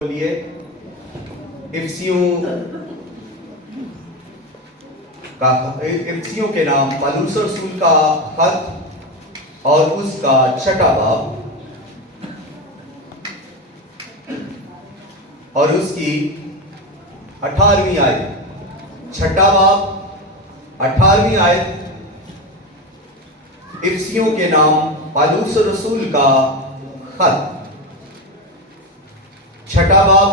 لیے افسیوں کے نام پالوس رسول کا خط اور اس کا چھٹا باب اور اس کی 18ویں آیت، چھٹا باب 18ویں آیت، افسیوں کے نام پالوس رسول کا خط، چھٹا باب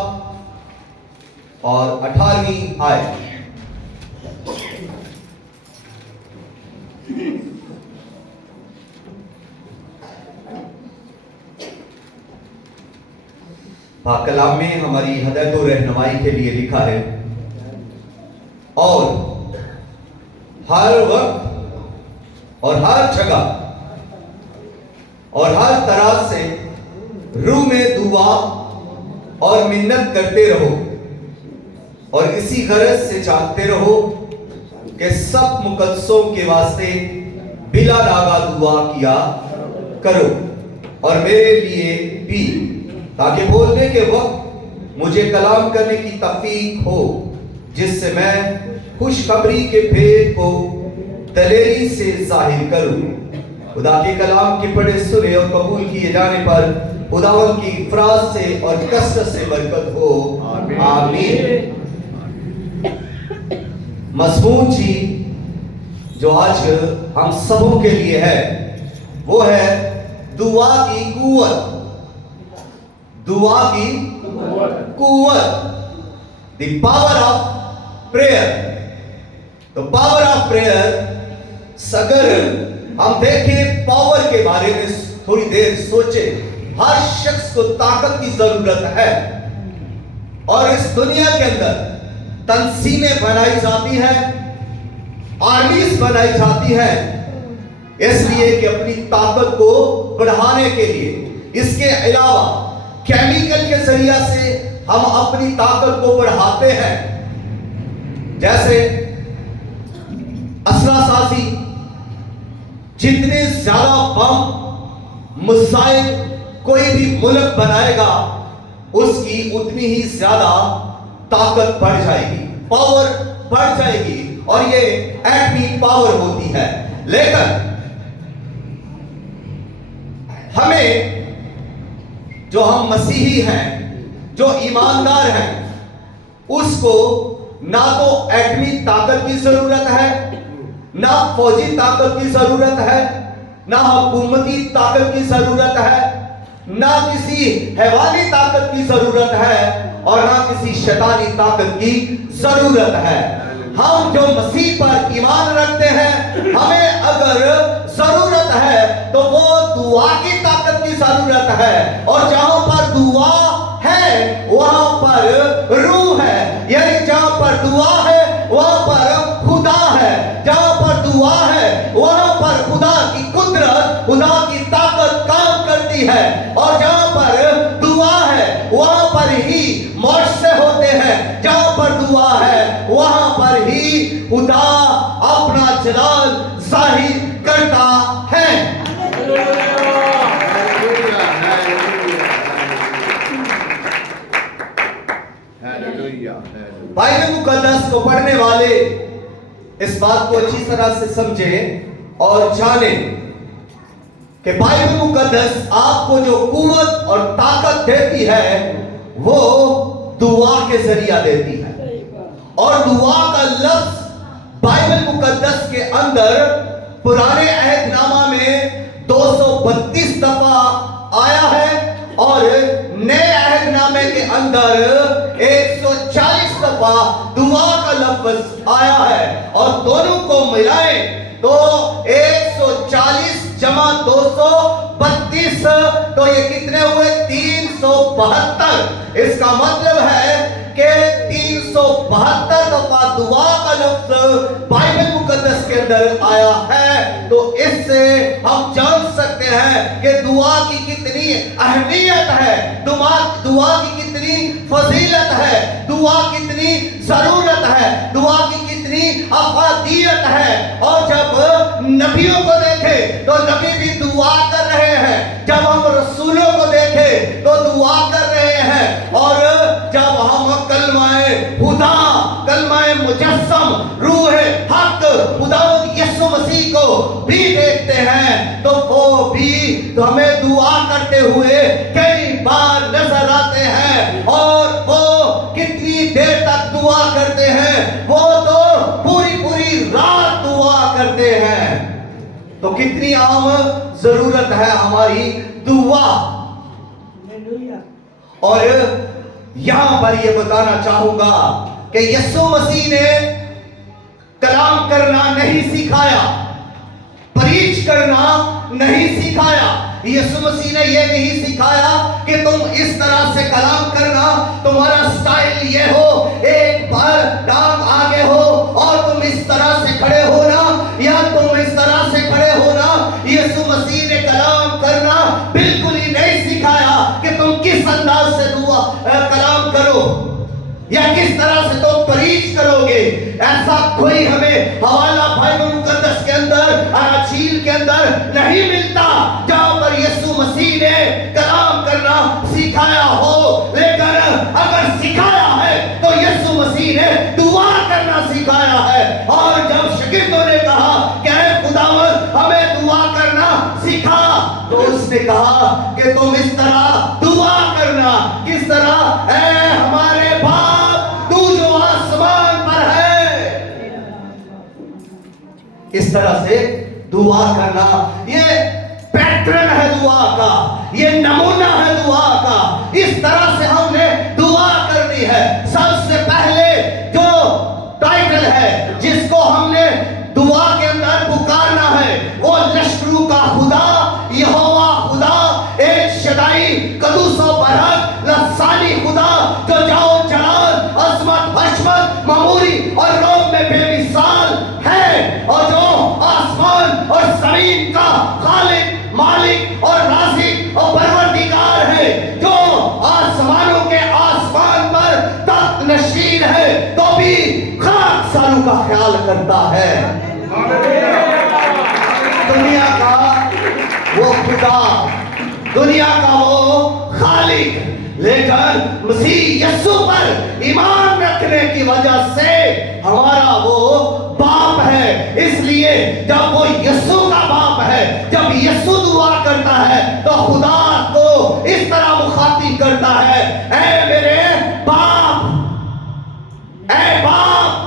اور 18ویں آیت۔ پاک کلام میں ہماری ہدایت و رہنمائی کے لیے لکھا ہے، اور ہر وقت اور ہر جگہ اور ہر طرح سے روح میں دعا اور منت کرتے رہو، اور اسی غرض سے چاہتے رہو کہ سب مقدسوں کے واسطے بلا ڈاگا دعا کیا کرو، اور میرے لیے بھی، تاکہ بولنے کے وقت مجھے کلام کرنے کی توفیق ہو، جس سے میں خوشخبری کے بھید کو دلیری سے ظاہر کروں۔ خدا کے کلام کے پڑھے سنے اور قبول کیے جانے پر خداوند کی افراز سے اور کثرت سے برکت ہو، آمین۔ مضمون جی جو آج ہم سبوں کے لیے ہے وہ ہے دعا کی قوت، دعا کی قوت، دی پاور آف پریئر۔ تو پاور آف پریئر، اگر ہم دیکھیں پاور کے بارے میں تھوڑی دیر سوچیں، ہر شخص کو طاقت کی ضرورت ہے، اور اس دنیا کے اندر تنظیمیں بنائی جاتی ہیں، آرمیز بنائی جاتی ہیں، اس لیے کہ اپنی طاقت کو بڑھانے کے لیے۔ اس کے علاوہ کیمیکل کے ذریعہ سے ہم اپنی طاقت کو بڑھاتے ہیں، جیسے اسلحہ سازی، جتنے زیادہ بم میزائل کوئی بھی ملک بنائے گا اس کی اتنی ہی زیادہ طاقت بڑھ جائے گی، پاور بڑھ جائے گی، اور یہ ایٹمی پاور ہوتی ہے۔ لیکن ہمیں، جو ہم مسیحی ہیں، جو ایماندار ہیں، اس کو نہ تو ایٹمی طاقت کی ضرورت ہے، نہ فوجی طاقت کی ضرورت ہے، نہ حکومتی طاقت کی ضرورت ہے، نہ کسی حیوانی طاقت کی ضرورت ہے، اور نہ کسی شیطانی طاقت کی ضرورت ہے۔ ہم جو مسیح پر ایمان رکھتے ہیں، ہمیں اگر ضرورت ہے تو وہ دعا کی طاقت کی ضرورت ہے، اور جہاں پر دعا ہے وہاں پر روح ہے، یعنی جہاں پر دعا ہے وہاں پر خدا ہے، جہاں پر دعا ہے وہاں پر خدا کی قدرت، خدا کی طاقت کام کرتی ہے، اور جہاں پر دعا ہے وہاں پر ہی معجزے ہوتے ہیں، جہاں پر دعا ہے وہاں پر ہی خدا اپنا جلال ظاہر کرتا ہے۔ بائبل مقدس کو پڑھنے والے اس بات کو اچھی طرح سے سمجھیں اور جانیں کہ بائبل مقدس آپ کو جو قوت اور طاقت دیتی ہے وہ دعا کے ذریعہ دیتی ہے، اور دعا کا لفظ بائبل مقدس کے اندر پرانے عہد نامہ میں 232 دفعہ آیا ہے، اور نئے عہد نامے کے اندر 140 دفعہ دعا کا لفظ آیا ہے، اور دونوں کو ملائیں تو 140 جمع 232، تو یہ کتنے ہوئے؟ 372۔ اس کا مطلب ہے کہ 372 دفعہ دعا کا لفظ بائبل مقدس کے اندر آیا ہے۔ تو اس سے ہم جان سکتے ہیں کہ دعا کی کتنی اہمیت ہے، دعا کی کتنی فضیلت ہے، دعا کتنی ضرورت ہے، دعا کی کتنی افادیت ہے۔ اور جب نبیوں کو دیکھیں تو نبی بھی دعا کر رہے ہیں، جب ہم رسولوں کو دیکھیں تو دعا کر رہے ہیں، اور मुजस्सम रूह हक खुदावंद यीशु मसीह को भी देखते हैं, तो वो भी तो हमें दुआ करते हुए कई बार नजर आते हैं। और वो कितनी देर तक दुआ करते हैं? वो तो पूरी पूरी रात दुआ करते हैं। तो कितनी आम जरूरत है हमारी दुआ। और यहां पर ये बताना चाहूंगा कि यीशु मसीह ने कलाम करना नहीं सिखाया, प्रीच करना नहीं सिखाया। यीशु मसीह ने ये नहीं सिखाया कि तुम इस तरह से कलाम करना, तुम्हारा स्टाइल ये हो, एक बार टांग आगे हो और तुम इस तरह से खड़े होना, या तुम इस तरह से खड़े होना। यीशु मसीह ने कलाम करना बिल्कुल ही नहीं सिखाया कि तुम किस अंदाज से दुआ कलाम करो या किस तरह से तुम प्रीच करोगे। ऐसा कोई हमें हवाला बाइबल मुकद्दस के अंदर, अराचील के अंदर नहीं मिलता जहां पर यीशु मसीह ने कलाम करना सिखाया हो। लेकिन अगर सिखाया है तो यीशु मसीह ने दुआ करना सिखाया है। और जब शागिर्दों ने कहा कि ऐ खुदावंद हमें दुआ करना सिखा, तो उसने कहा कि तुम इस तरह दुआ करना। किस तरह? ऐ हमारे बाप तू जो आसमान पर है। इस तरह से दुआ करना, ये पैटर्न है दुआ का, ये नमूना है दुआ का। इस तरह से हमने दुआ करनी है। सबसे पहले जो टाइटल है जिसको हमने दुआ के अंदर पुकारना है, वो लश्करों का खुदा, यहोवा खुदा, एक शदाई, कदूस व बरहक, लसानी खुदा, जो जाओ जलाल, अजमत, हशमत, मामूरी और रोम में बेमिसाल है, और जो आसमान और जमीन का खालिक, मालिक और राज़िक और परवरदिगार है, जो आसमानों के आसमान पर तख्त नशीन है, तो भी खाकसारों का ख्याल करता है। दुनिया का वो खुदा, दुनिया का वो खालिक, लेकिन मसीह यीशु पर ईमान रखने की वजह से हमारा वो बाप है। इसलिए जब वो यीशु का बाप है, जब यीशु दुआ करता है तो खुदा को इस तरह मुखातिब करता है, ऐ मेरे बाप, ऐ बाप।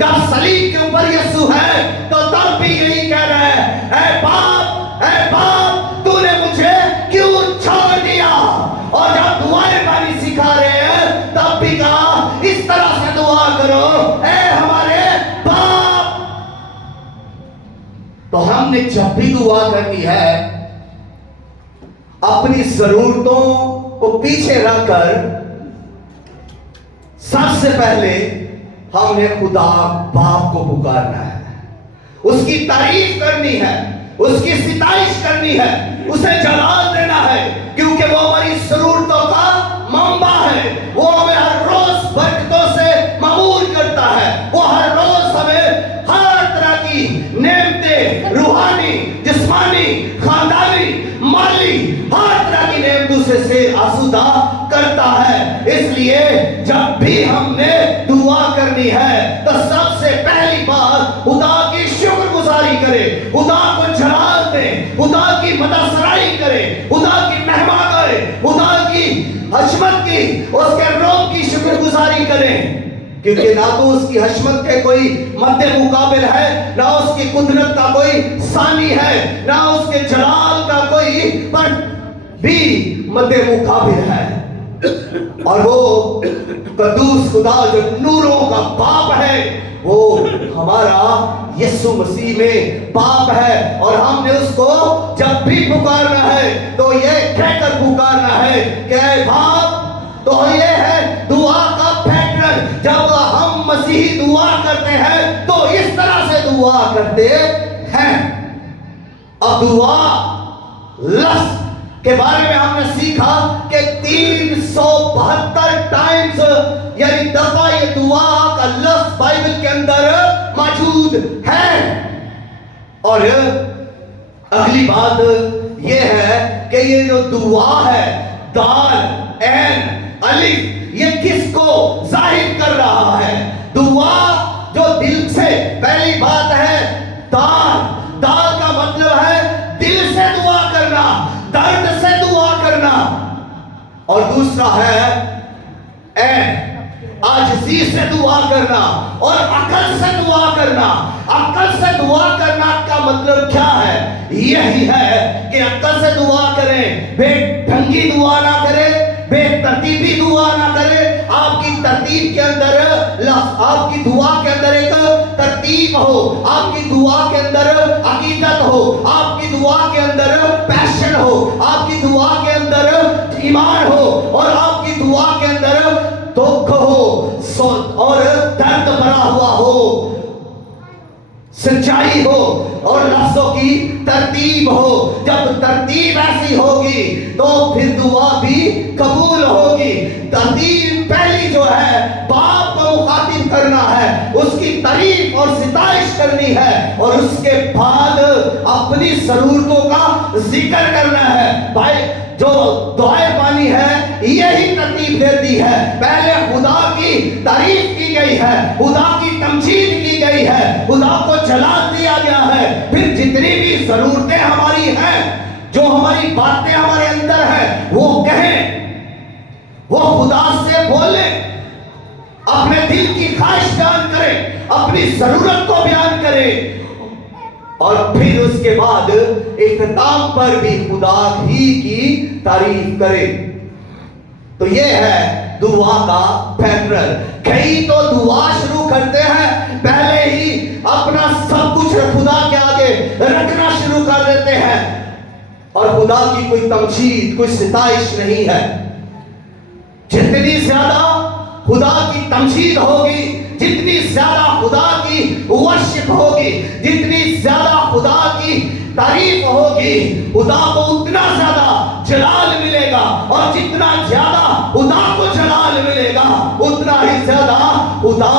जब सलीब के ऊपर यीशु है तो तब भी यही कह रहा है, ऐ बाप, ऐ बाप, तूने मुझे क्यों छोड़ दिया। और जब दुआएं पानी सिखा रहे हैं तब भी कहा इस तरह से दुआ करो, ऐ हमारे बाप। तो हमने जब भी दुआ करनी है, अपनी जरूरतों को पीछे रखकर सबसे पहले हमने खुदा बाप को पुकारना है, उसकी तारीफ करनी है, उसकी सिताइश करनी है, उसे जलाल देना है, क्योंकि वो हमारी जरूरतों का मंबा है। वो हमें हर रोज बरकतों से मामूर करता है। वो हर रोज हमें हर तरह की नेमतें, रूहानी, जिस्मानी, खानदानी, माली, हर तरह की नेमतों से आसूदा करता है। इसलिए जब भी हमने दुआ करनी है तो सबसे पहली बात खुदा की शुक्रगुजारी करें, खुदा को जलाल दें, खुदा की मदसराई करें, खुदा की महिमा करें, खुदा की हशमत की, उसके रोब की शुक्रगुजारी करें। क्योंकि ना तो उसकी हशमत के कोई मध्य मुकाबिल है, ना उसकी कुदरत का कोई सानी है, ना उसके जलाल का कोई पर भी मध्य मुकाबिल है। और वो कदूस खुदा जो नूरों का बाप है, वो हमारा यीशु मसीह में बाप है। और हमने उसको जब भी पुकारना है तो ये कहकर पुकारना है कि ऐ बाप। तो ये है दुआ का पैटर्न। जब हम मसीही दुआ करते हैं तो इस तरह से दुआ करते हैं। अब दुआ लफ्ज़ के बारे में हमने सीखा कि 372 टाइम्स यानी दफा ये दुआ का लफ्ज़ बाइबल के अंदर मौजूद है। और अगली बात ये है कि ये जो दुआ है, दाल, ऐन, अलिफ, ये किसको जाहिर कर रहा है? दुआ और दूसरा है आजिज़ी से दुआ करना और अकल से दुआ करना। अकल से दुआ करना का मतलब क्या है? यही है कि अकल से दुआ करें, बेढंगी दुआ ना करें, बेतरतीबी दुआ ना करें। आपकी तरतीब के अंदर, आपकी दुआ के अंदर एक तरतीब हो, आपकी दुआ के अंदर अकीदत हो, आपकी दुआ के अंदर पैशन हो, आपकी दुआ के अंदर ईमान हो, और आपकी दुआ के अंदर दुख हो और दर्द भरा हुआ हो, सच्चाई हो और लफ्जों की तरतीब हो। जब तरतीब ऐसी होगी तो फिर दुआ भी कबूल होगी। तरतीब पहली जो है, बाप को मुखातिब करना है, उसकी तारीफ और सितारिश करनी है, और उसके बाद अपनी जरूरतों का जिक्र करना है। भाई जो दुआएं पानी है यही तरतीब देती है। पहले खुदा की तारीफ की गई है, खुदा की तमजीद की गई है, खुदा को जलाल दिया गया है। फिर जितनी भी जरूरतें हमारी हैं, जो हमारी बातें हमारे अंदर है, वो कहें, वो खुदा से बोले, अपने दिल की ख्वाहिश बयान करें, अपनी जरूरत को बयान करें, और फिर उसके बाद इख्तिताम पर भी खुदा ही की तारीफ करें। तो ये है दुआ का पैटर्न। कई तो दुआ शुरू करते हैं, पहले ही अपना सब कुछ खुदा के आगे रखना शुरू कर देते हैं, और खुदा की कोई तमजीद, कोई सिताइश नहीं है। जितनी ज्यादा खुदा की तमजीद होगी, जितनी ज्यादा खुदा की वर्शिप होगी, जितनी ज्यादा खुदा की तारीफ होगी, खुदा को उतना ज्यादा जलाल मिलेगा, और जितना ज्यादा खुदा को जलाल मिलेगा, उतना ही ज्यादा खुदा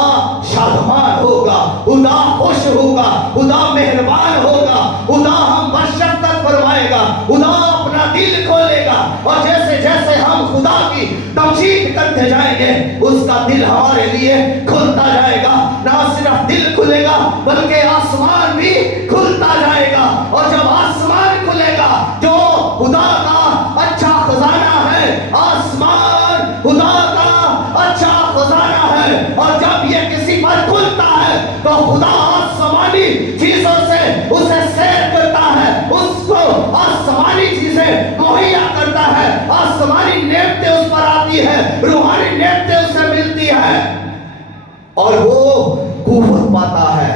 शादमान होगा, खुदा खुश होगा, खुदा मेहरबान होगा, खुदा हम पर शफ़क़त फरमाएगा, खुदा अपना दिल खोलेगा। और जैसे जैसे हम खुदा की तमजीद करते जाएंगे, उसका दिल हमारे लिए खुलता जाएगा। ना सिर्फ दिल खुलेगा बल्कि आसमान भी खुलता जाएगा, और जब आसमान खुलेगा, जो खुदा का अच्छा खजाना है, आसमान खुदा का अच्छा खजाना है, और जब ये किसी पर खुलता है तो खुदा आसमानी चीजों से उसे सैर करता है, उसको आसमानी चीजें मुहैया करता है, आसमानी नेमतें उस पर आती है, रूहानी नेमतें उसे मिलती है, और वो कुव्वत पाता है।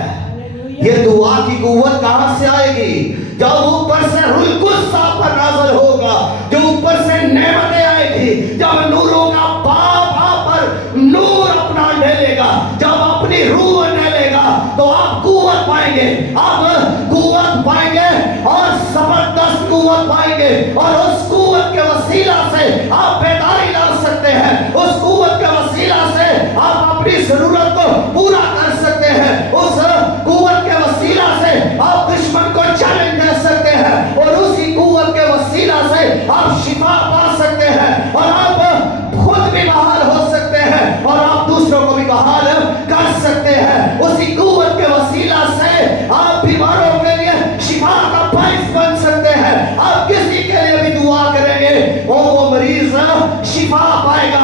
ये दुआ की कुव्वत कहां से आएगी? जब ऊपर से रूह कुद्स पर नाज़िल होगा, जो ऊपर से नेमतें आएगी, जब नूरों का बाप आप पर नूर अपना ढेलेगा, जब अपनी रूह ढेलेगा, तो आप कुव्वत पाएंगे, आप कुव्वत पाएंगे, और जबरदस्त कुव्वत पाएंगे, और उस कुव्वत के वसीला से आप बेदारी ला सकते हैं, उस कुव्वत के वसीला से आप अपनी जरूरत को पूरा कर सकते हैं, उस कुव्वत के वसीला से आप दुश्मन को चैलेंज दे सकते हैं, और उसी कुव्वत के वसीला से आप शिफा पा सकते हैं, और आप खुद भी बहाल हो सकते हैं, और आप दूसरों को भी बहाल कर सकते हैं। उसी कुव्वत के वसीला से आप बीमारों के लिए शिफा का बाइस बन सकते हैं। आप किसी के लिए भी दुआ करेंगे, वो मरीज शिफा पाएगा।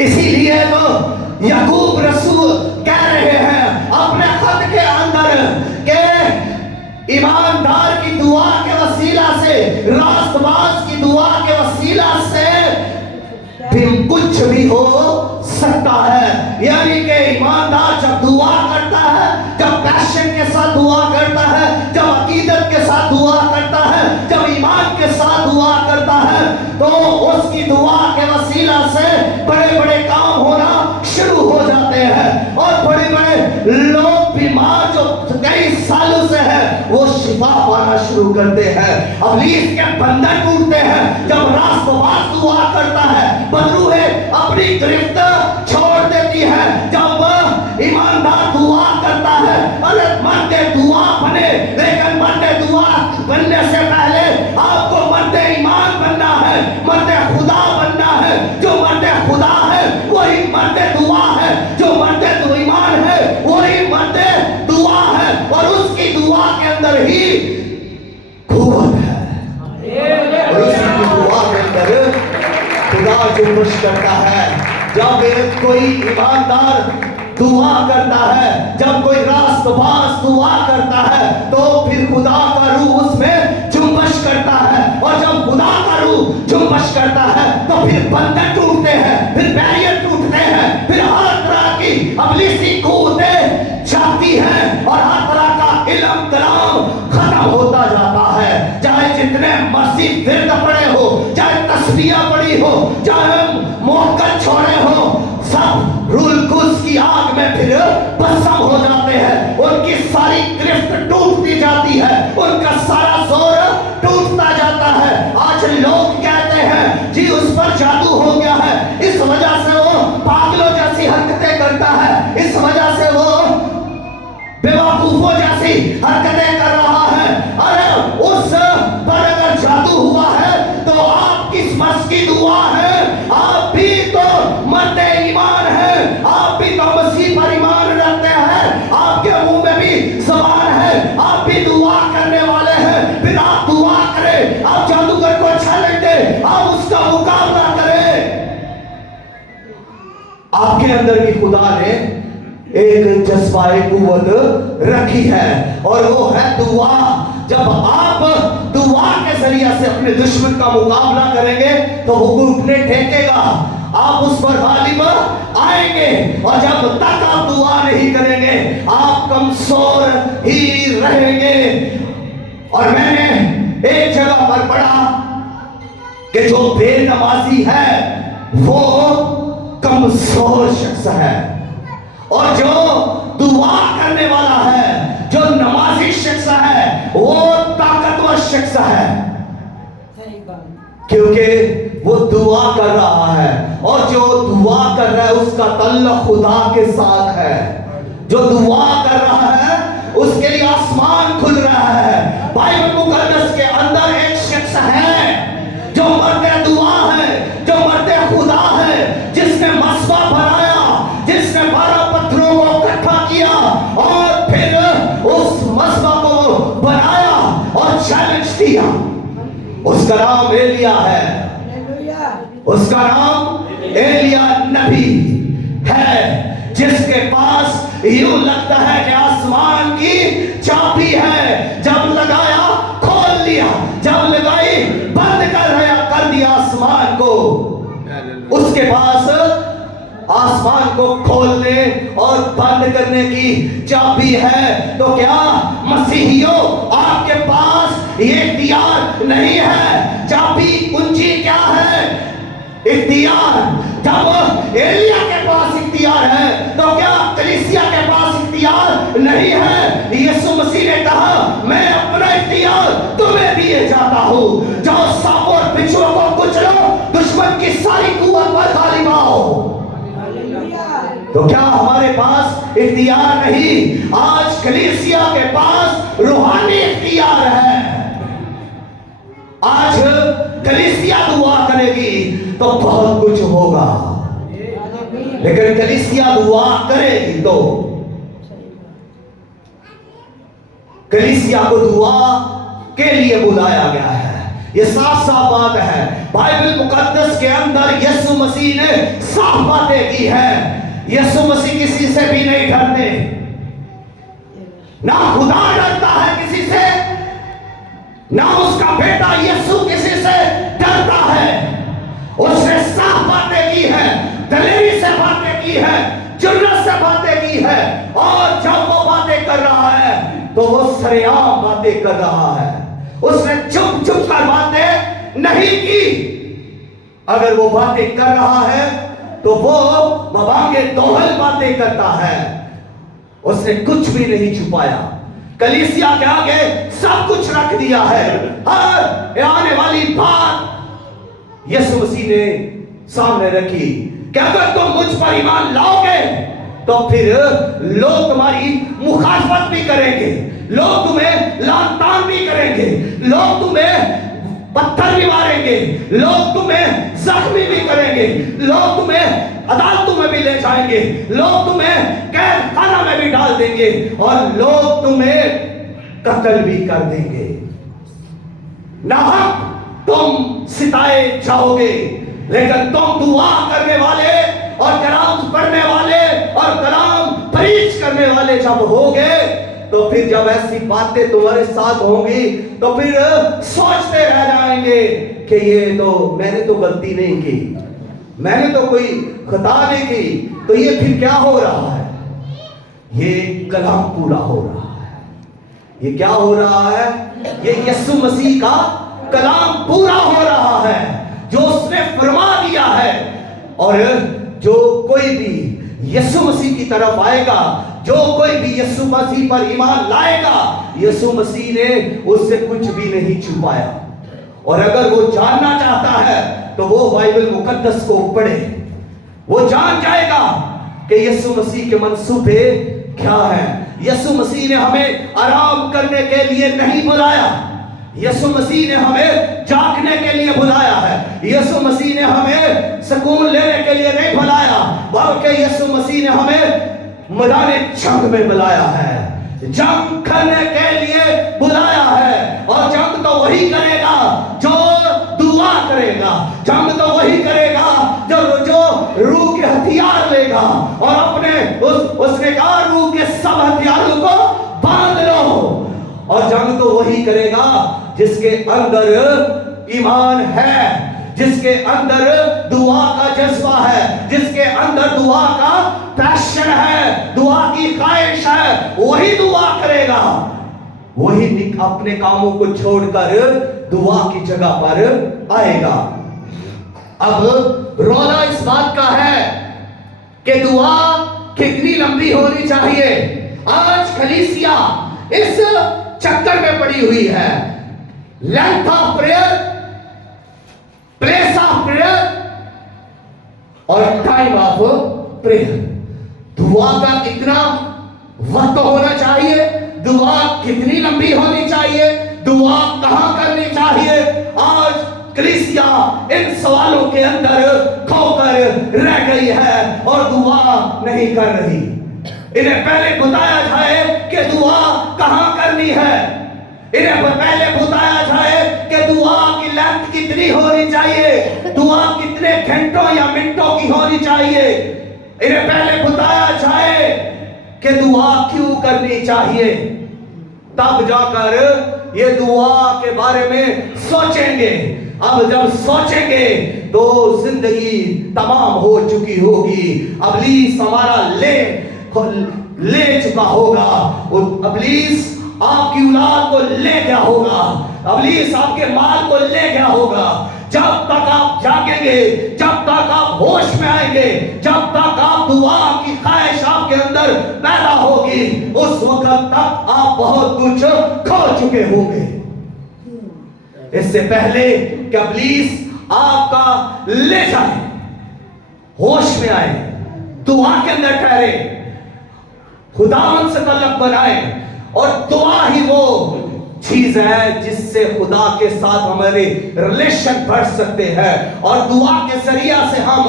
इसीलिए तो याकूब रसूल कह रहे हैं अपने खत के अंदर कि ईमानदार की दुआ के वसीला से, रास्तबाज की दुआ के वसीला से भी कुछ भी हो सकता है। यानी कि ईमानदार जब दुआ करता है, जब पैशन के साथ दुआ करता है, जब अकीदत के साथ दुआ करता है, जब ईमान के साथ दुआ करता है, तो उसकी दुआ के वसीला से बड़े बड़े काम होना शुरू हो जाते हैं, और बड़े बड़े लोग बीमार जो कई सालों से है, वो शिफा पाना शुरू करते हैं। इब्लीस के बंधन टूटते हैं जब रास्तबाज दुआ करता है, बदरूहे अपनी गिरफ्त छोड़ देती है जब ईमानदार दुआ करता है। अरे मर्द दुआ बने, लेकिन मर्द दुआ बनने से पहले आपको मर्द ईमान बनना है, मर्द खुदा बनना है। जो मर्द खुदा है वही मर्द दुआ है, जो मर्द ईमान है वही मर्द दुआ है, और उसकी दुआ के अंदर ही और जुम्बश करता है। जब कोई ईमानदार दुआ करता है, जब कोई रास्तबाज दुआ करता है, तो फिर खुदा का रूह उसमें जुम्बश करता है। और जब खुदा का रूह जुम्बश करता है तो फिर बंधन टूटते हैं, फिर बैरियर टूटते हैं, फिर हर तरह की अबलीसी कूदें जाती हैं और हर तरह का इल्म कलाम खत्म होता जाता है। चाहे जितने मर्जी विरद पड़े हो, चाहे तस्बीह पड़ी हो, चाहे मोहकल छोड़े हो, सब रूल कुस की आग में फिर भस्म हो जाते हैं। उनकी सारी गिरफ्त टूटती जाती है, उनका सारा जोर टूटता जाता है। आज लोग कहते हैं जी उस पर जादू हो गया है, इस वजह से वो पागलों जैसी हरकतें करता है, इस वजह से वो बेवकूफों जैसी हरकतें कर रहा है। अरे उस पर अगर जादू हुआ है तो आप किस मस की दुआ है? आप भी तो मर्दे ईमान हैं, आप भी तो मसीह पर ईमान रखते हैं, आपके मुंह में भी ज़बान है, आप भी दुआ करने वाले हैं। फिर आप दुआ करें, आप जादूगर को चैलेंज दें, आप उसका मुकाबला करें। आपके अंदर भी खुदा ने एक जज्बाए कुव्वत रखी है और वो है दुआ। जब आप दुआ के जरिए से अपने दुश्मन का मुकाबला करेंगे तो वो घुटने टेकेगा, आप उस पर गालिब आएंगे। और जब तक आप दुआ नहीं करेंगे आप कमजोर ही रहेंगे। और मैंने एक जगह पर पढ़ा कि जो बेनमाजी है वो कमजोर शख्स है, और जो दुआ करने वाला है, जो नमाजी शख्स है, वो ताकतवर शख्स है, क्योंकि वो दुआ कर रहा है। और जो दुआ कर रहा है उसका तल्लुक खुदा के साथ है। जो दुआ कर रहा है उसके लिए आसमान खुल रहा है। बाइबल मुकद्दस के अंदर एक शख्स है जो मर्दे दुआ है, जो मर्दे खुदा है, जिसने मस्बा बनाया, जिसने 12 पत्थरों को इकट्ठा किया और फिर उस मस्बा को बनाया और चैलेंज दिया। उसका नाम एलिया है, उसका नाम एलिया नबी है, जिसके पास यूं लगता है कि आसमान की चाबी है। जब लगाया खोल लिया, जब लगाई बंद कर दिया आसमान को। उसके पास आसमान को खोलने और बंद करने की चाबी है। तो क्या मसीहियों आपके पास ये इख्तियार नहीं है? चाबी कुंजी क्या है? इख्तियार। जब एलिया के पास इख्तियार है तो क्या कलीसिया के पास इख्तियार नहीं है? यीशु मसीह ने कहा मैं अपना इख्तियार तुम्हें दिए जाता हूँ, जाओ सांपों और बिच्छुओं को कुचलो, दुश्मन की सारी कुव्वत पर गालिब आओ। तो क्या हमारे पास इख्तियार नहीं? आज कलीसिया के पास रूहानी इख्तियार है। आज कलीसिया दुआ करेगी तो बहुत कुछ होगा, लेकिन कलीसिया दुआ करेगी तो कलीसिया को दुआ के लिए बुलाया गया है। ये साफ साफ बात है। बाइबल मुकद्दस के अंदर यीशु मसीह ने साफ बातें की है। यीशु मसीह किसी से भी नहीं डरते, ना खुदा डरता है किसी से, ना उसका बेटा यीशु किसी से डरता है। उसने साफ बातें की है, दलेरी से बातें की है, जुर्रत से बातें की है। और जब वो बातें कर रहा है तो वो सरेआम बातें कर रहा है। उसने चुप चुप कर बातें नहीं की। अगर वो बातें कर रहा है तो वो बबांगे दोहल बातें करता है। उसने कुछ भी नहीं छुपाया, कलीसिया के आगे सब कुछ रख दिया है। हर आने वाली बात यीशु मसीह ने सामने रखी कि अगर तुम मुझ पर ईमान लाओगे तो फिर लोग तुम्हारी मुखालफत भी करेंगे, लोग तुम्हें लानतान भी करेंगे, लोग तुम्हें पत्थर भी मारेंगे, लोग तुम्हें जख्मी भी करेंगे, लोग तुम्हें अदालतों में भी ले जाएंगे, लोग तुम्हें कैद खाना में भी डाल देंगे और लोग तुम्हें कत्ल भी कर देंगे। नाहक तुम सिताए जाओगे, लेकिन तुम दुआ करने वाले और कलाम पढ़ने वाले और कलाम प्रीच करने वाले जब होगे, तो फिर जब ऐसी बातें तुम्हारे साथ होंगी तो फिर सोचते रह जाएंगे कि ये तो मैंने तो गलती नहीं की, मैंने तो कोई खता नहीं की, तो ये फिर क्या हो रहा है? ये कलाम पूरा हो रहा है। ये क्या हो रहा है? ये यीशु मसीह का कलाम पूरा हो रहा है जो उसने फरमा दिया है। और जो कोई भी यीशु मसीह की तरफ आएगा, जो कोई भी यीशु मसीह पर ईमान लाएगा, यीशु मसीह ने उससे कुछ भी नहीं छुपाया। और अगर वो जानना चाहता है तो वो बाइबल मुकद्दस को पढ़े, वो जान जाएगा कि यीशु मसीह के मंसूबे क्या है। यीशु मसीह ने हमें आराम करने के लिए नहीं बुलाया, यीशु मसीह ने हमें जागने के लिए बुलाया है। यीशु मसीह ने हमें सुकून लेने के लिए नहीं बुलाया, बल्कि यीशु मसीह ने हमें मैदान जंग में बुलाया है, जंग करने के लिए बुलाया है। और जंग तो वही करेगा जो दुआ करेगा, जंग तो वही करेगा जो रूह के हथियार लेगा और अपने उसने कहा रूह के सब हथियारों को बांध लो। और जंग तो वही करेगा जिसके अंदर ईमान है, जिसके अंदर दुआ का जज्बा है, जिसके अंदर दुआ का पैशन है, दुआ की ख्वाहिश है, वही दुआ करेगा, वही अपने कामों को छोड़कर दुआ की जगह पर आएगा। अब रोना इस बात का है कि दुआ कितनी लंबी होनी चाहिए। आज कलीसिया इस चक्कर में पड़ी हुई है, length of prayer, place of prayer और टाइम ऑफ प्रेयर। दुआ का कितना वक्त होना चाहिए, दुआ कितनी लंबी होनी चाहिए, दुआ कहां करनी चाहिए। आज कलीसिया इन सवालों के अंदर खोकर रह गई है और दुआ नहीं कर रही। इन्हें पहले बताया जाए कि दुआ कहां करनी है, इन्हें पहले बताया जाए कि दुआ की लेंथ कितनी होनी चाहिए, दुआ कितने घंटों या मिनटों की होनी चाहिए। इन्हें पहले बताया जाए कि दुआ क्यों करनी चाहिए, तब जाकर ये दुआ के बारे में सोचेंगे। अब जब सोचेंगे तो जिंदगी तमाम हो चुकी होगी। इब्लीस हमारा ले चुका होगा, इब्लीस आपकी औलाद को ले गया होगा, इब्लीस आपके माल को ले गया होगा। जब तक आप जागेंगे, जब तक आप होश में आएंगे, जब तक आप दुआ की ख्वाहिश आपके अंदर पैदा होगी, उस वक्त तक आप बहुत कुछ खो चुके होंगे। इससे पहले कि इब्लीस आपका ले जाए, होश में आए, दुआ के अंदर ठहरे, खुदावंद से ताल्लुक बनाए। और दुआ ही वो चीज है जिससे खुदा के साथ हमारे रिलेशन बढ़ सकते हैं, और दुआ के जरिया से हम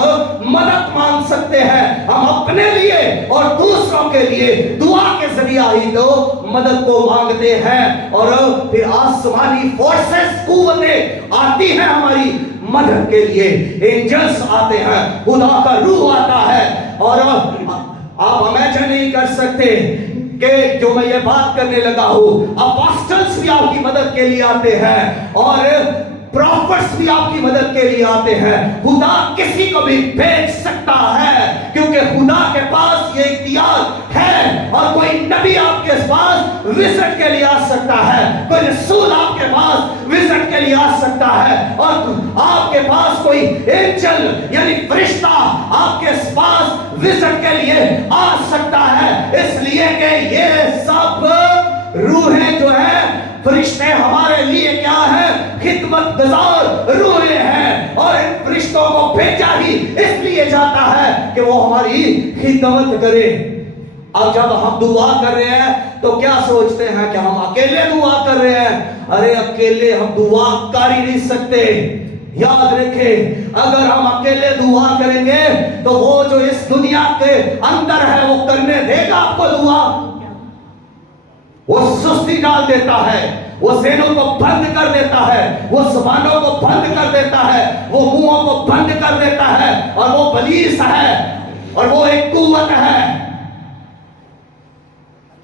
मदद मांग सकते हैं, हम अपने लिए और दूसरों के लिए दुआ के जरिया ही तो मदद को मांगते हैं। और फिर आसमानी फोर्सेस, कुव्वतें आती हैं हमारी मदद के लिए, एंजल्स आते हैं, खुदा का रूह आता है। और आप इमेजिन नहीं कर सकते कि जो मैं ये बात करने लगा हूं, अपोस्टल्स भी आपकी मदद के लिए आते हैं और प्रॉफिट्स भी आपकी मदद के लिए आते हैं। खुदा किसी को भी भेज सकता है, क्योंकि खुदा के पास ये इख्तियार है। और कोई नबी आपके पास विजिट के लिए आ सकता है, कोई रसूल आपके पास विजिट के लिए आ सकता है, और आपके पास कोई एंजल यानी फरिश्ता आपके पास विजिट के लिए आ सकता है। इसलिए कि ये सब रूहें जो है, फरिश्ते हमारे लिए क्या है, खिदमत गुजार रूहें हैं। और इन फरिश्तों को भेजा ही इसलिए जाता है कि वो हमारी खिदमत करें। अब जब हम दुआ कर रहे हैं तो क्या सोचते हैं कि हम अकेले दुआ कर रहे हैं? अरे अकेले हम दुआ कर ही नहीं सकते। याद रखें, अगर हम अकेले दुआ करेंगे तो वो जो इस दुनिया के अंदर है वो करने देगा आपको दुआ? वो सुस्ती डाल देता है, वो ज़हनों को बंद कर देता है, वो ज़ुबानों को बंद कर देता है, वो मुंहों को बंद कर देता है, और वो बलीस है और वो एक कुव्वत है,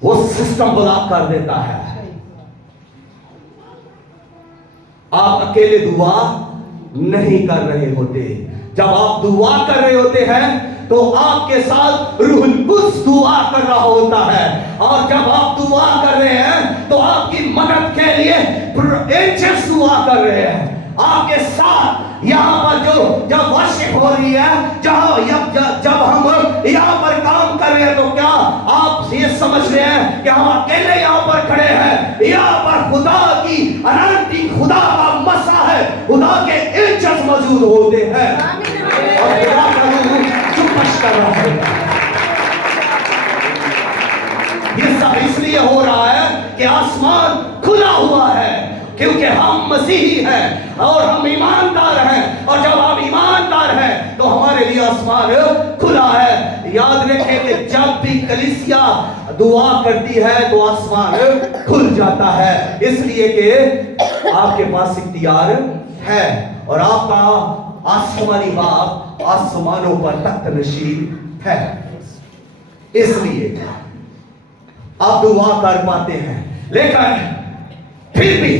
वो सिस्टम ब्लॉक कर देता है। आप अकेले दुआ नहीं कर रहे होते। जब आप दुआ कर रहे होते हैं तो आपके साथ रूहुल कुद्स दुआ कर रहा होता है, और जब आप दुआ कर रहे हैं तो आपकी मदद के लिए एंजल्स दुआ कर रहे हैं आपके साथ। यहाँ पर जो जब वर्शिप हो रही है, जब हम यहाँ पर काम कर रहे हैं, तो क्या आप ये समझ रहे हैं कि हम अकेले यहाँ पर खड़े हैं? यहाँ पर खुदा की अनंती, खुदा का मसा है, खुदा के एंजल्स मौजूद होते हैं, और खुदा का रूह चुपश कर रहा है। ये सब इसलिए हो रहा है कि आसमान खुला हुआ है, क्योंकि हम मसीही हैं और हम ईमानदार हैं, और जब हम ईमानदार हैं तो हमारे लिए आसमान खुला है। याद रखें कि जब भी कलीसिया दुआ करती है तो आसमान खुल जाता है, इसलिए कि आपके पास इख्तियार है, और आपका आसमानी बाप आसमानों पर तख्त नशीन है, इसलिए आप दुआ कर पाते हैं। लेकिन फिर भी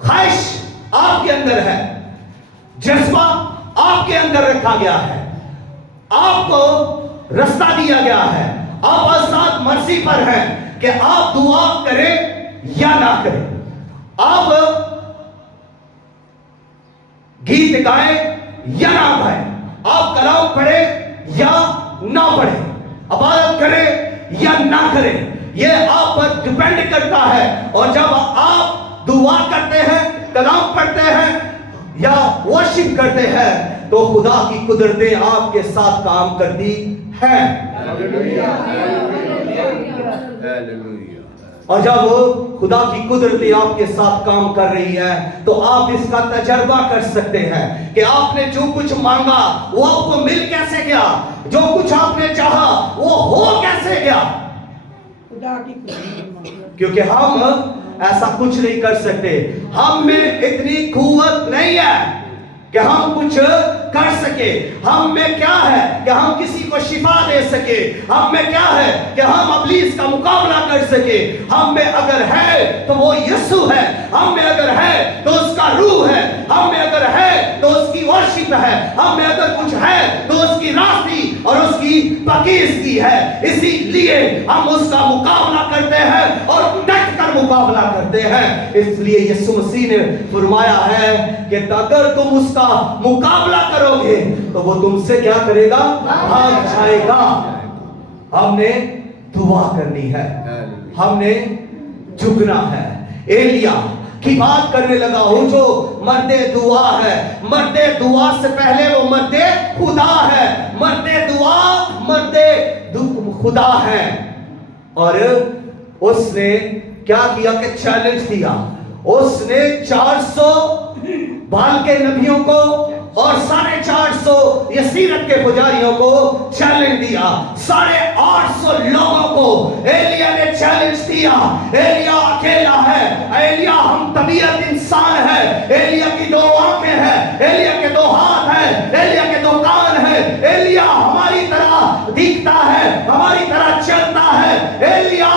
ख्वाहिश आपके अंदर है, जज्बा आपके अंदर रखा गया है, आपको रास्ता दिया गया है, आप आजाद मर्जी पर हैं कि आप दुआ करें या ना करें, आप गीत गाएं या ना गाएं, आप कलाम पढ़ें या ना पढ़ें, इबादत करें या ना करें, यह आप पर डिपेंड करता है। और जब आप दुआ करते हैं, कलाम पढ़ते हैं या वर्शिप करते हैं, तो खुदा की कुदरतें आपके साथ काम करती हैं। और जब खुदा की कुदरतें आपके साथ काम कर रही है, तो आप इसका तजर्बा कर सकते हैं कि आपने जो कुछ मांगा वो आपको मिल कैसे गया, जो कुछ आपने चाहा वो हो कैसे गया, क्योंकि हम ऐसा कुछ नहीं कर सकते। हम में इतनी कुव्वत नहीं है कि हम कुछ कर सके। हम में क्या है कि हम किसी को शिफा दे सके, हम में क्या है कि हम इब्लीस का मुकाबला कर सके। हम में अगर है तो वो यीशु है, हम में अगर है तो उसका रूह है, हम में अगर है तो उसकी वर्शिप है, हम में अगर कुछ है तो उसकी रास्ती और उसकी पाकीज़गी है। इसीलिए हम उसका मुकाबला करते हैं और डट कर मुकाबला करते हैं। इसलिए यीशु मसीह ने फरमाया है कि अगर तुम उसका मुकाबला करोगे तो वो तुमसे क्या करेगा? भाग जाएगा। हमने दुआ करनी है, हमने झुकना है। एलिया की बात करने लगा हूं, जो मर्दे दुआ है। मर्दे दुआ से पहले वो मर्दे खुदा है। मर्दे दुआ मर्दे खुदा है। और उसने क्या किया कि चैलेंज दिया। उसने 400 बाल के नबियों को और 450 यसीरत के पुजारियों को चैलेंज दिया। 850 लोगों को एलिया ने चैलेंज दिया। एलिया अकेला है, एलिया हम तबीयत इंसान है, एलिया की 2 आंखें हैं, एलिया के 2 हाथ हैं, एलिया के 2 कान हैं, एलिया हमारी तरह दिखता है, हमारी तरह चलता है, एलिया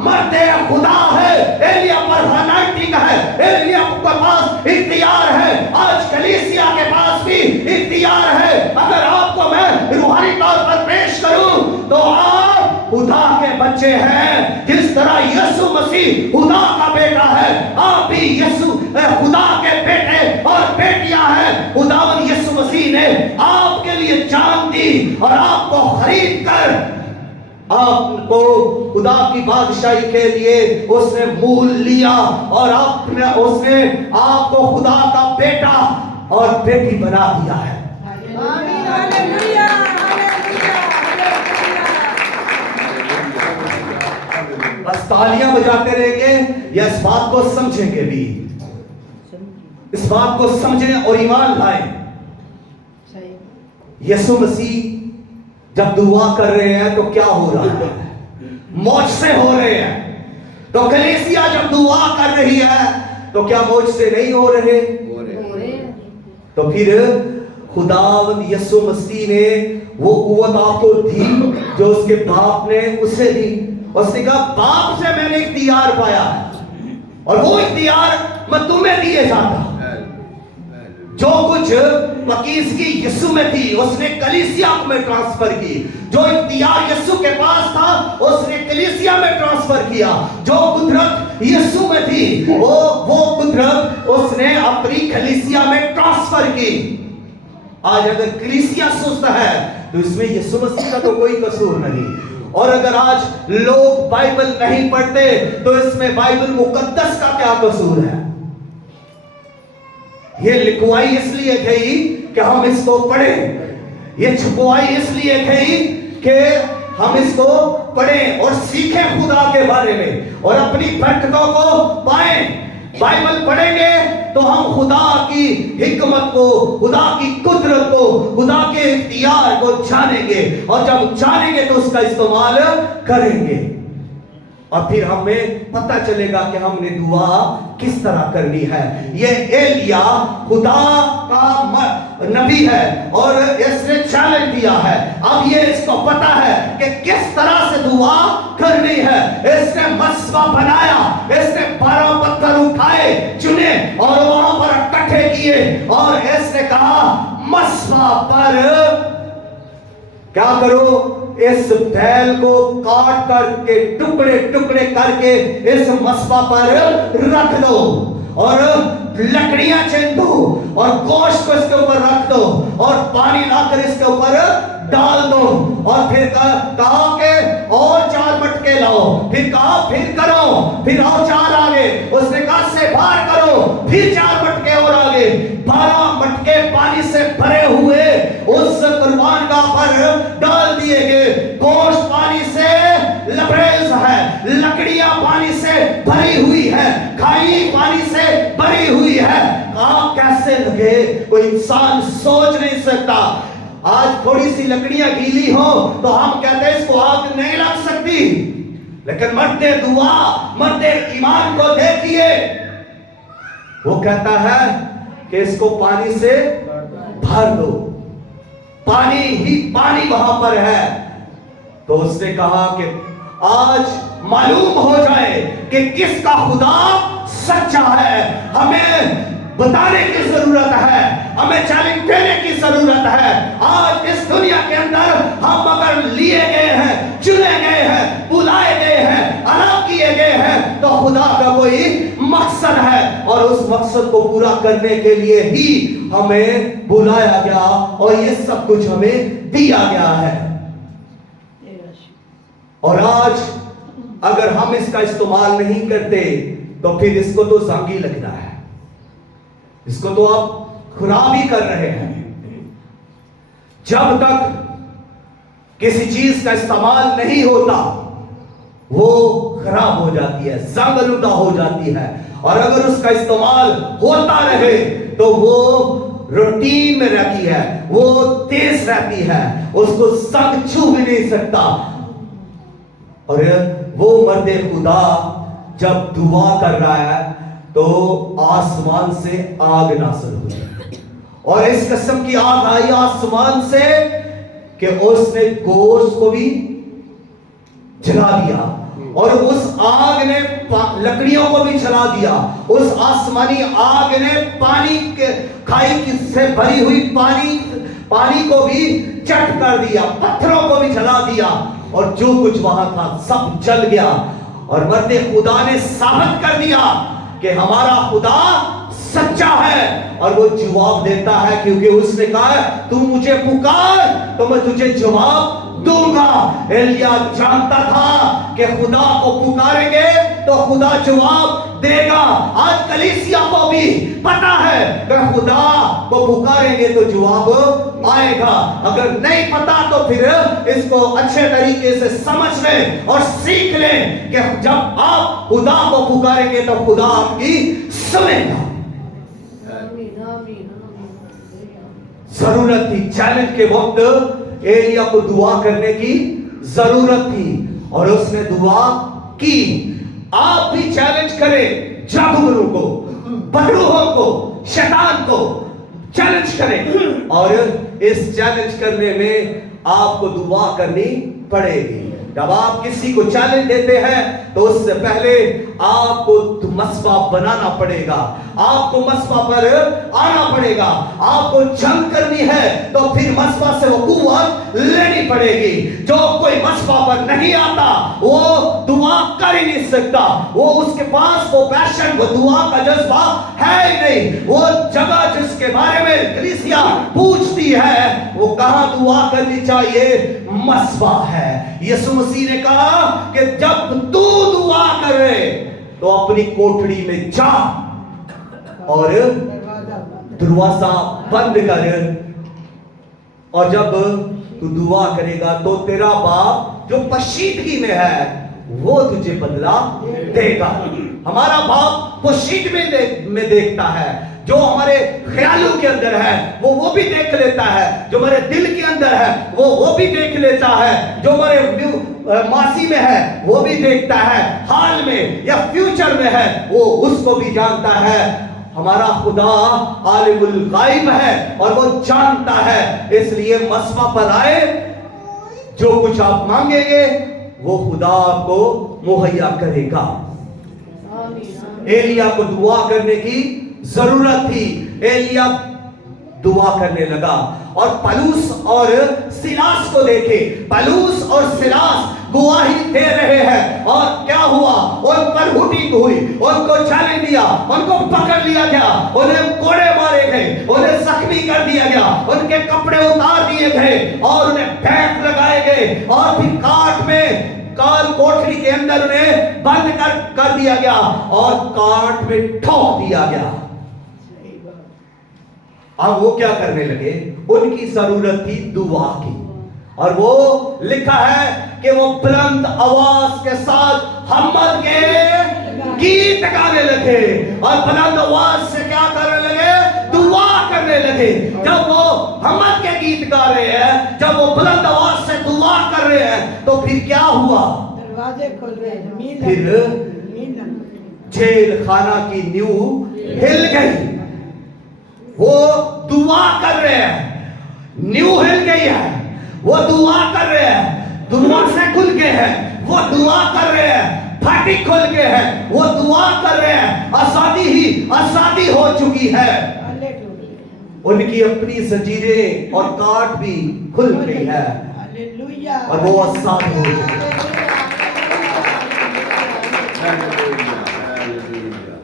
मर्दे खुदा है, एलिया पर अनॉइंटिंग है, एलिया के पास इख्तियार है। आज कलीसिया के पास भी इख्तियार है। अगर आपको मैं रूहानी तौर पर पेश करूं तो आप खुदा के बच्चे हैं। जिस तरह यीशु मसीह खुदा का बेटा है, आप भी यीशु खुदा के बेटे और बेटियां हैं। खुदावन यीशु मसीह ने आपके लिए जान दी और आपको खरीद कर आपको खुदा की बादशाही के लिए उसने मूल लिया और उसने आपको खुदा का बेटा और बेटी बना दिया है। बस तालियां बजाते रहेंगे या इस बात को समझेंगे भी? इस बात को समझें और ईमान लाएं। यीशु मसीह जब दुआ कर रहे हैं तो क्या हो रहा है? मौजज़े हो रहे हैं। तो कलीसिया जब दुआ कर रही है तो क्या मुझसे नहीं हो रहे? तो फिर खुदावंद यीशु मसीह ने वो कुव्वत आपको दी जो उसके बाप ने उसे दी। उसने कहा बाप से मैंने इख्तियार पाया और वो इख्तियार मैं तुम्हें दिए जाता। जो कुछ मकीसगी यीशु में थी उसने कलीसिया में ट्रांसफर की। जो इख्तियार यीशु के पास था उसने कलीसिया में ट्रांसफर किया। जो कुदरत यीशु में थी वो कुदरत उसने अपनी कलीसिया में ट्रांसफर की। आज अगर कलीसिया सुस्त है तो इसमें यीशु मसीह का तो कोई कसूर नहीं। और अगर आज लोग बाइबल नहीं पढ़ते तो इसमें बाइबल मुकद्दस का क्या कसूर है? ये लिखवाई इसलिए गई कि हम इसको पढ़ें, ये छुपवाई इसलिए गई कि हम इसको पढ़ें और सीखें खुदा के बारे में और अपनी बरकतों को पाएं। बाइबल पढ़ेंगे तो हम खुदा की हिकमत को, खुदा की कुदरत को, खुदा के इख्तियार को जानेंगे और जब जानेंगे तो उसका इस्तेमाल करेंगे और फिर हमें पता चलेगा कि हमने दुआ किस तरह करनी है। ये एलिया खुदा का नबी है और इसने चैलेंज दिया है। अब ये इसको पता है कि किस तरह से दुआ करनी है। इसने मस्बा बनाया, इसने 12 पत्थर उठाए, चुने और वहां पर इकट्ठे किए और इसने कहा मस्बा पर क्या करो, इस बैल को काट करके टुकड़े टुकड़े करके इस मस्बा पर रख दो और लकड़ियां छीन दो और गोश्त को इसके ऊपर रख दो और पानी लाकर इसके ऊपर डाल दो और फिर कहा कि और 4 मटके लाओ, फिर कहा फिर करो, फिर और 4 आगे, उसने कहा से बाहर करो, फिर 4 मटके और आगे, 12 मटके पानी से भरे हुए उस कुर्बानगाह पर डाल दिए गए। गोश्त पानी से लबरेज है, लकड़ियां पानी से भरी हुई है, खाई पानी से भरी हुई है। आग कैसे लगे कोई इंसान सोच नहीं सकता। आज थोड़ी सी लकड़ियां गीली हो तो हम कहते हैं इसको आग नहीं लग सकती, लेकिन मर्दे दुआ, मर्दे ईमान को देखिए, वो कहता है कि इसको पानी से भर दो, पानी ही पानी वहां पर है। तो उसने कहा कि आज मालूम हो जाए कि किसका खुदा सच्चा है। हमें बताने की जरूरत है, हमें चैलेंज देने की जरूरत है। आज इस दुनिया के अंदर हम अगर लिए गए हैं, चुने गए हैं, बुलाए गए हैं, अलग किए गए हैं तो खुदा का कोई मकसद है और उस मकसद को पूरा करने के लिए ही हमें बुलाया गया और ये सब कुछ हमें दिया गया है। और आज अगर हम इसका इस्तेमाल नहीं करते तो फिर इसको तो जांगी लगना है, इसको तो आप खराब ही कर रहे हैं। जब तक किसी चीज का इस्तेमाल नहीं होता वो खराब हो जाती है, जंग आलूदा हो जाती है। और अगर उसका इस्तेमाल होता रहे तो वो रूटीन में रहती है, वो तेज रहती है, उसको जंग छू भी नहीं सकता। और वो मर्दे खुदा जब दुआ कर रहा है तो आसमान से आग नाज़िल हुई और इस किस्म की आग आई आसमान से कि उसने गोश्त को भी जला दिया और उस आग ने लकड़ियों को भी जला दिया। उस आसमानी आग ने पानी के खाई से भरी हुई पानी को भी चट कर दिया, पत्थरों को भी जला दिया और जो कुछ वहां था सब जल गया। और मर्दे खुदा ने साबित कर दिया कि हमारा खुदा सच्चा है और वो जवाब देता है, क्योंकि उसने कहा तू मुझे पुकार तो मैं तुझे जवाब दूंगा। एलिया जानता था कि खुदा को पुकारेंगे तो खुदा जवाब देगा। आज कलीसिया को भी पता है कि खुदा को पुकारेंगे तो जवाब आएगा। अगर नहीं पता तो फिर इसको अच्छे तरीके से समझ लें और सीख लें कि जब आप खुदा को पुकारेंगे तो खुदा आपकी सुनेगा। जरूरत थी, चैलेंज के वक्त एलिया को दुआ करने की जरूरत थी और उसने दुआ की। आप भी चैलेंज करें जादूगरों को, बदरूहों को, शैतान को चैलेंज करें, और इस चैलेंज करने में आपको दुआ करनी पड़ेगी। जब आप किसी को चैलेंज देते हैं तो उससे पहले आपको मसबा बनाना पड़ेगा, आपको मसबा पर आना पड़ेगा। आपको जंग करनी है तो फिर मसबा से वो कुव्वत लेनी पड़ेगी। जो कोई मसबा पर नहीं आता वो दुआ कर ही नहीं सकता, वो उसके पास वो पैशन, वो दुआ का जज्बा है ही नहीं। वो जगह जिसके बारे में कलीसिया पूछती है वो कहां दुआ करनी चाहिए, मसबा है। यीशु मसीह ने कहा कि जब तू दुआ करे तो अपनी कोठड़ी में जा और दरवाजा बंद कर, और जब तू दुआ करेगा तो तेरा बाप जो पशीदगी में है वो तुझे बदला देगा। हमारा बाप पशीद में देखता है, जो हमारे ख्यालों के अंदर है वो भी देख लेता है, जो हमारे दिल के अंदर है वो भी देख लेता है, जो हमारे मासी में है वो भी देखता है, हाल में या फ्यूचर में है वो उसको भी जानता है। हमारा खुदा आलिमुल गायब है और वो जानता है, इसलिए मसबा पर आए, जो कुछ आप मांगेंगे वो खुदा आपको मुहैया करेगा। एलिया को दुआ करने की जरूरत थी, एलिया दुआ करने लगा। और पलूस और सिलास को देखे, पलूस और सिलास गवाही दे रहे हैं, और क्या हुआ, उन पर हुटिंग हुई, उनको चैलेंज दिया, उनको पकड़ लिया गया, उन्हें कोड़े मारे गए, उन्हें जख्मी कर दिया गया, उनके कपड़े उतार दिए गए और उन्हें पैक लगाए गए, और फिर काट में काल कोठरी के अंदर उन्हें बंद कर दिया गया और काट में ठोक दिया गया। अब वो क्या करने लगे, उनकी जरूरत थी दुआ की, और वो लिखा है कि वो बुलंद आवाज के साथ हम्मद के गीत गाने लगे, और बुलंद आवाज से क्या करने लगे, दुआ करने लगे। जब वो हम्मद के गीत गा रहे हैं, जब वो बुलंद आवाज से दुआ कर रहे हैं, तो फिर क्या हुआ, दरवाजे खुल रहे हैं, फिर जेल खाना की नींव हिल गई। वो दुआ कर रहे हैं, नींव हिल गई है, वो दुआ कर रहे हैं, दरवाजे खुल गए हैं, वो दुआ कर रहे हैं, फाटक खुल गए हैं, वो दुआ कर रहे हैं, आजादी हो चुकी है, उनकी अपनी जंजीरें और काट भी खुल गई है, और वो आजाद हो गए,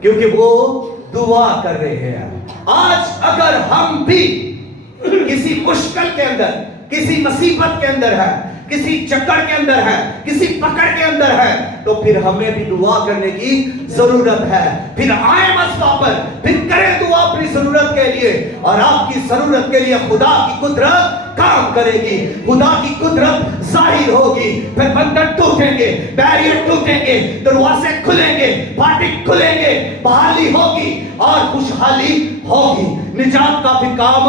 क्योंकि वो दुआ कर रहे हैं। आज अगर हम भी किसी मुश्किल के अंदर, किसी मुसीबत के अंदर है, किसी चक्कर के अंदर है, किसी पकड़ के अंदर है, तो फिर हमें भी दुआ करने की जरूरत है। फिर आए मसबा पर, फिर करें दुआ अपनी जरूरत के लिए, और आपकी जरूरत के लिए खुदा की कुदरत काम करेगी, खुदा की कुदरत जाहिर होगी। फिर बंधन टूटेंगे, बैरियर टूटेंगे, दरवाजे खुलेंगे, फाटक खुलेंगे, बहाली होगी और खुशहाली होगी, निजात का भी काम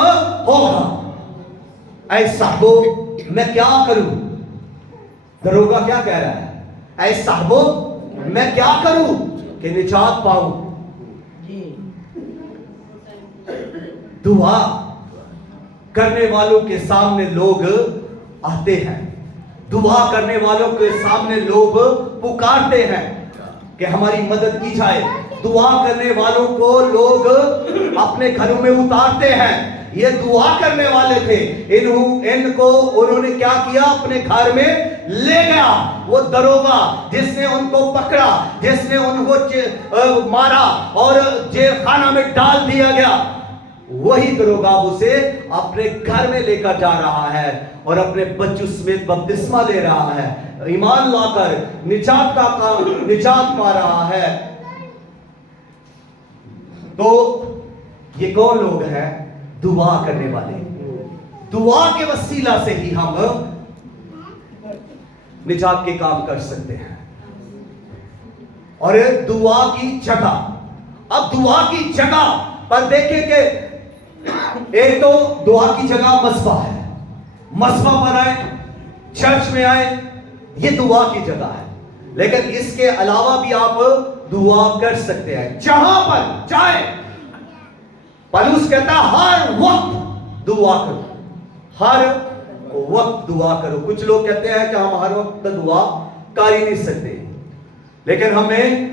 होगा। ऐसा हो मैं क्या करूं, दरोगा क्या कह रहा है, ऐसा हो मैं क्या करूं कि निजात पाऊं। दुआ करने वालों के सामने लोग आते हैं, दुआ करने वालों के सामने लोग पुकारते हैं कि हमारी मदद की जाए। दुआ करने वालों को लोग अपने घरों में उतारते हैं। ये दुआ करने वाले थे, इनको उन्होंने क्या किया, अपने घर में ले गया। वो दरोगा जिसने उनको पकड़ा, जिसने उनको मारा और जेल खाना में डाल दिया गया, वही दरोगा उसे अपने घर में लेकर जा रहा है और अपने बच्चों समेत बपतिस्मा ले रहा है, ईमान लाकर निजात पा रहा है। तो ये कौन लोग हैं, दुआ करने वाले। दुआ के वसीला से ही हम निजात के काम कर सकते हैं। और दुआ की जगह, अब दुआ की जगह पर देखें कि एक तो दुआ की जगह मस्बा है, मस्बा पर आए, चर्च में आए, ये दुआ की जगह है। لیکن اس کے علاوہ بھی آپ دعا کر سکتے ہیں جہاں پر جائے. پالوس کہتا ہے ہر وقت دعا کرو, ہر وقت دعا کرو. کچھ لوگ کہتے ہیں کہ ہم ہر وقت دعا کر ہی نہیں سکتے, لیکن ہمیں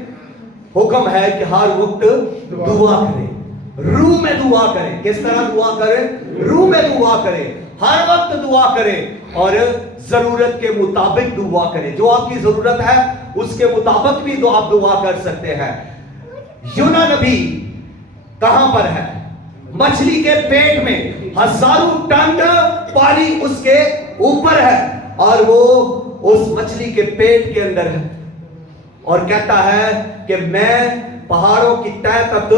حکم ہے کہ ہر وقت دعا کریں, روح میں دعا کریں. کس طرح دعا کریں؟ روح میں دعا کریں, ہر وقت دعا کریں اور ضرورت کے مطابق دعا کریں. جو آپ کی ضرورت ہے اس کے مطابق بھی تو آپ دعا کر سکتے ہیں. یونا نبی کہاں پر ہے؟ مچھلی کے پیٹ میں, ہزاروں ٹن پانی اس کے اوپر ہے اور وہ اس مچھلی کے پیٹ کے اندر ہے اور کہتا ہے کہ میں پہاڑوں کی تہہ تک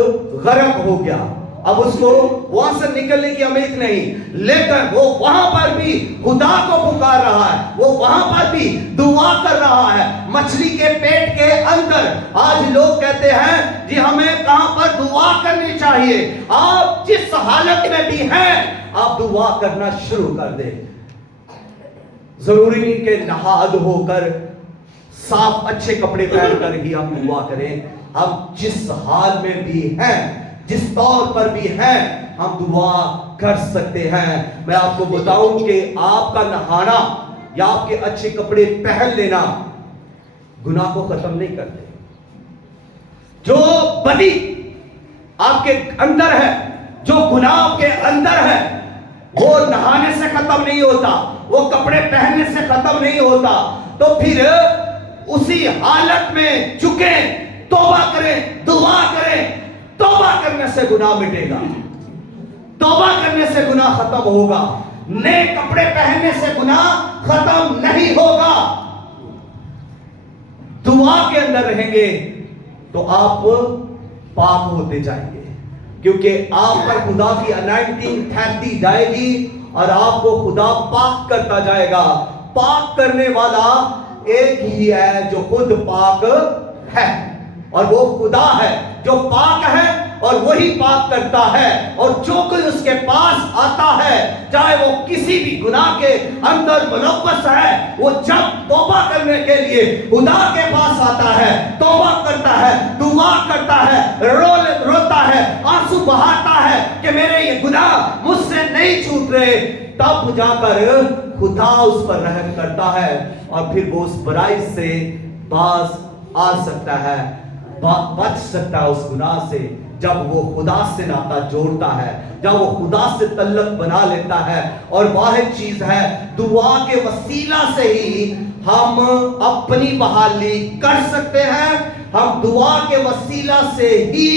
غرق ہو گیا. اب اس کو وہاں سے نکلنے کی امید نہیں, لیکن وہ وہاں پر بھی خدا کو پکار رہا ہے, وہ وہاں پر بھی دعا کر رہا ہے مچھلی کے پیٹ کے اندر. آج لوگ کہتے ہیں جی ہمیں کہاں پر دعا کرنی چاہیے. آپ جس حالت میں بھی ہیں آپ دعا کرنا شروع کر دیں. ضروری نہیں کہ نہا دھو کر صاف اچھے کپڑے پہن کر ہی ہم دعا کریں. ہم جس حال میں بھی ہیں, جس طور پر بھی ہیں, ہم دعا کر سکتے ہیں. میں آپ کو بتاؤں کہ آپ کا نہانا یا آپ کے اچھے کپڑے پہن لینا گناہ کو ختم نہیں کرتے. جو بدی آپ کے اندر ہے, جو گناہ آپ کے اندر ہے, وہ نہانے سے ختم نہیں ہوتا, وہ کپڑے پہننے سے ختم نہیں ہوتا. تو پھر اسی حالت میں جھکیں, توبہ کریں, دعا کریں. توبہ کرنے سے گناہ مٹے گا, توبہ کرنے سے گناہ ختم ہوگا. نئے کپڑے پہننے سے گناہ ختم نہیں ہوگا. دعا کے اندر رہیں گے تو آپ پاک ہوتے جائیں گے, کیونکہ آپ پر خدا کی انائنٹنگ ٹھہرتی جائے گی اور آپ کو خدا پاک کرتا جائے گا. پاک کرنے والا ایک ہی ہے جو خود پاک ہے, اور وہ خدا ہے جو پاک ہے اور وہی پاک کرتا ہے. اور جو کوئی اس کے پاس آتا ہے, چاہے وہ کسی بھی گناہ کے اندر ملوث ہے, وہ جب توبہ کرنے کے لیے خدا کے پاس آتا ہے, توبہ کرتا ہے, دعا کرتا ہے, روتا ہے, آنسو بہاتا ہے کہ میرے یہ گناہ مجھ سے نہیں چھوٹ رہے, تب جا کر خدا اس پر رحم کرتا ہے اور پھر وہ اس برائی سے باز آ سکتا ہے, بچ سکتا ہے اس گناہ سے. جب وہ خدا سے ناتا جوڑتا ہے, جب وہ خدا سے تعلق بنا لیتا ہے. اور واحد چیز ہے, دعا کے وسیلہ سے ہی ہم اپنی بحالی کر سکتے ہیں. ہم دعا کے وسیلہ سے ہی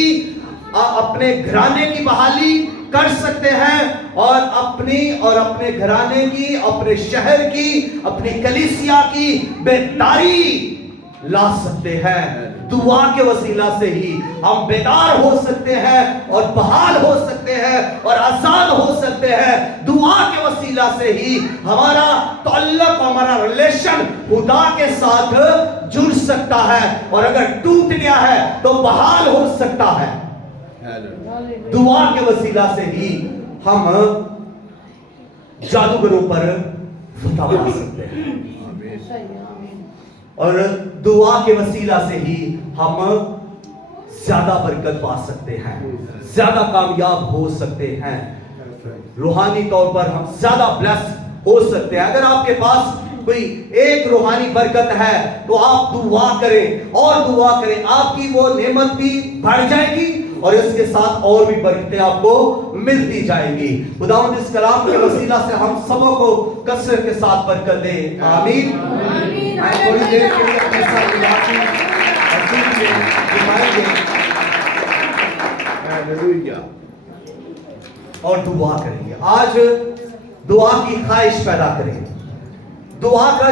اپنے گھرانے کی بحالی کر سکتے ہیں اور اپنی اور اپنے گھرانے کی, اپنے شہر کی, اپنی کلیسیا کی بیداری لا سکتے ہیں. دعا کے وسیلہ سے ہی ہم بیدار ہو سکتے ہیں اور بحال ہو سکتے ہیں اور آزاد ہو سکتے ہیں. دعا کے وسیلہ سے ہی ہمارا تعلق, ہمارا ریلیشن خدا کے ساتھ جڑ سکتا ہے, اور اگر ٹوٹ گیا ہے تو بحال ہو سکتا ہے. دعا کے وسیلہ سے ہی ہم جادوگروں پر فتح پا سکتے ہیں, اور دعا کے وسیلہ سے ہی ہم زیادہ برکت پا سکتے ہیں, زیادہ کامیاب ہو سکتے ہیں, روحانی طور پر ہم زیادہ بلیس ہو سکتے ہیں. اگر آپ کے پاس کوئی ایک روحانی برکت ہے تو آپ دعا کریں اور دعا کریں, آپ کی وہ نعمت بھی بڑھ جائے گی اور اس کے ساتھ اور بھی برکتیں آپ کو ملتی جائیں گی. خداوند اس کلام کے وسیلہ سے ہم سبوں کو کثرت کے ساتھ برکت دے. آمین. تھوڑی دیر کے لیے اپنے ساتھ اور دعا کریں گے. آج دعا کی خواہش پیدا کریں, دعا کا